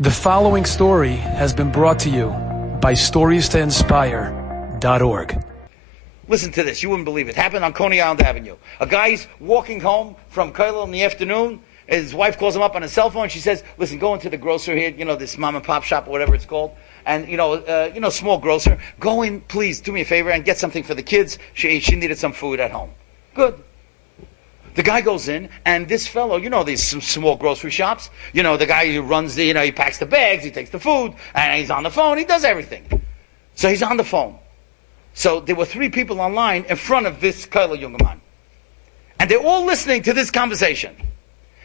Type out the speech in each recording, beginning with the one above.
The following story has been brought to you by StoriesToInspire.org. Listen to this. You wouldn't believe it. It happened on Coney Island Avenue. A guy's walking home from Kollel in the afternoon. His wife calls him up on his cell phone. She says, listen, go into the grocer here, this mom and pop shop or whatever it's called. And, small grocer. Go in, please, do me a favor and get something for the kids. She needed some food at home. Good. The guy goes in, and this fellow, these small grocery shops, the guy who runs he packs the bags, he takes the food, and he's on the phone, he does everything. So he's on the phone. So there were 3 people online in front of this Kollel Jungerman. And they're all listening to this conversation.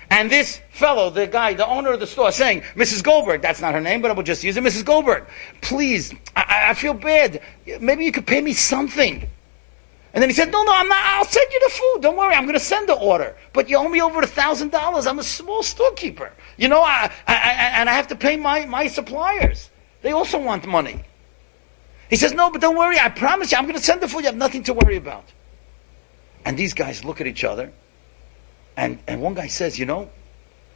And this fellow, the guy, the owner of the store, saying, Mrs. Goldberg, that's not her name, but I will just use it, Mrs. Goldberg, please, I feel bad. Maybe you could pay me something. And then he said, no, I'm not. I'll send you the food. Don't worry. I'm going to send the order. But you owe me over $1,000. I'm a small storekeeper. And I have to pay my suppliers. They also want money. He says, no, but don't worry. I promise you, I'm going to send the food. You have nothing to worry about. And these guys look at each other. And one guy says,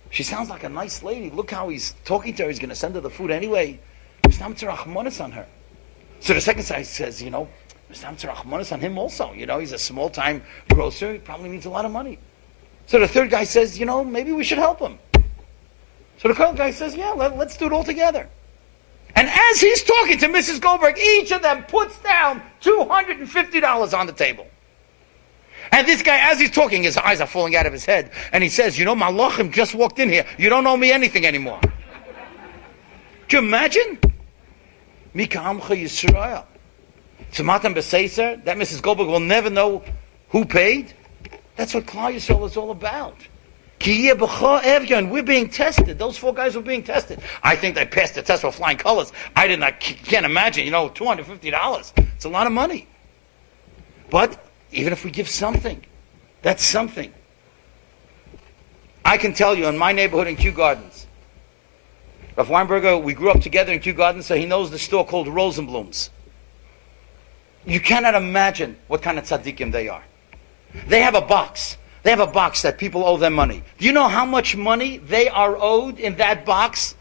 she sounds like a nice lady. Look how he's talking to her. He's going to send her the food anyway. There's not Rachmanis on her. So the second guy says, There's Rachmanis on him also. He's a small-time grocer. He probably needs a lot of money. So the third guy says, maybe we should help him. So the current guy says, yeah, let's do it all together. And as he's talking to Mrs. Goldberg, each of them puts down $250 on the table. And this guy, as he's talking, his eyes are falling out of his head. And he says, Malachim just walked in here. You don't owe me anything anymore. Do you imagine? Mika Amcha Yisrael. Tzimatan B'Seiser, that Mrs. Goldberg will never know who paid. That's what Klal Yisrael is all about. Ki yeh b'cha evyon, we're being tested. Those 4 guys were being tested. I think they passed the test with flying colors. I can't imagine, $250. It's a lot of money. But even if we give something, that's something. I can tell you, in my neighborhood in Kew Gardens, Rav Weinberger, we grew up together in Kew Gardens, so he knows the store called Rosenblum's. You cannot imagine what kind of tzaddikim they are. They have a box. They have a box that people owe them money. Do you know how much money they are owed in that box?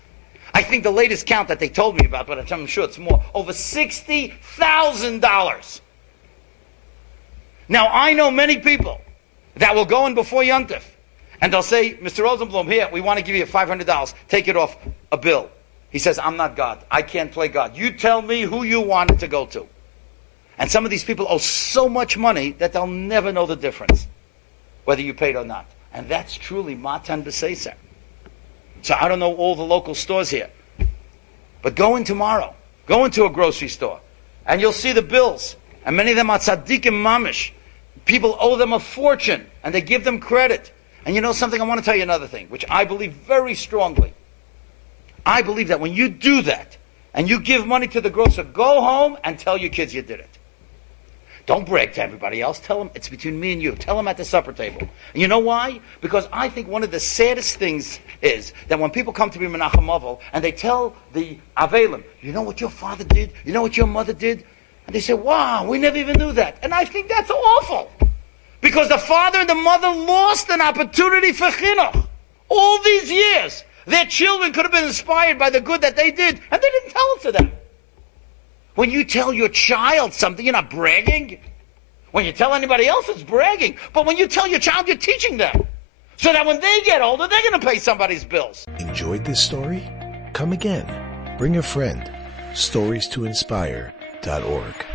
I think the latest count that they told me about, but I'm sure it's more, over $60,000. Now, I know many people that will go in before Yontif, and they'll say, Mr. Rosenblum, here, we want to give you $500. Take it off a bill. He says, I'm not God. I can't play God. You tell me who you want it to go to. And some of these people owe so much money that they'll never know the difference, whether you paid or not. And that's truly Matan B'Seiser. So I don't know all the local stores here. But go in tomorrow. Go into a grocery store. And you'll see the bills. And many of them are tzaddikim mamish. People owe them a fortune. And they give them credit. And you know something? I want to tell you another thing, which I believe very strongly. I believe that when you do that, and you give money to the grocer, go home and tell your kids you did it. Don't brag to everybody else. Tell them it's between me and you. Tell them at the supper table. And you know why? Because I think one of the saddest things is that when people come to be Menachem Avol and they tell the Avelim, you know what your father did? You know what your mother did? And they say, wow, we never even knew that. And I think that's awful. Because the father and the mother lost an opportunity for chinuch. All these years, their children could have been inspired by the good that they did, and they didn't tell it to them. When you tell your child something, you're not bragging. When you tell anybody else, it's bragging. But when you tell your child, you're teaching them. So that when they get older, they're going to pay somebody's bills. Enjoyed this story? Come again. Bring a friend. StoriesToInspire.org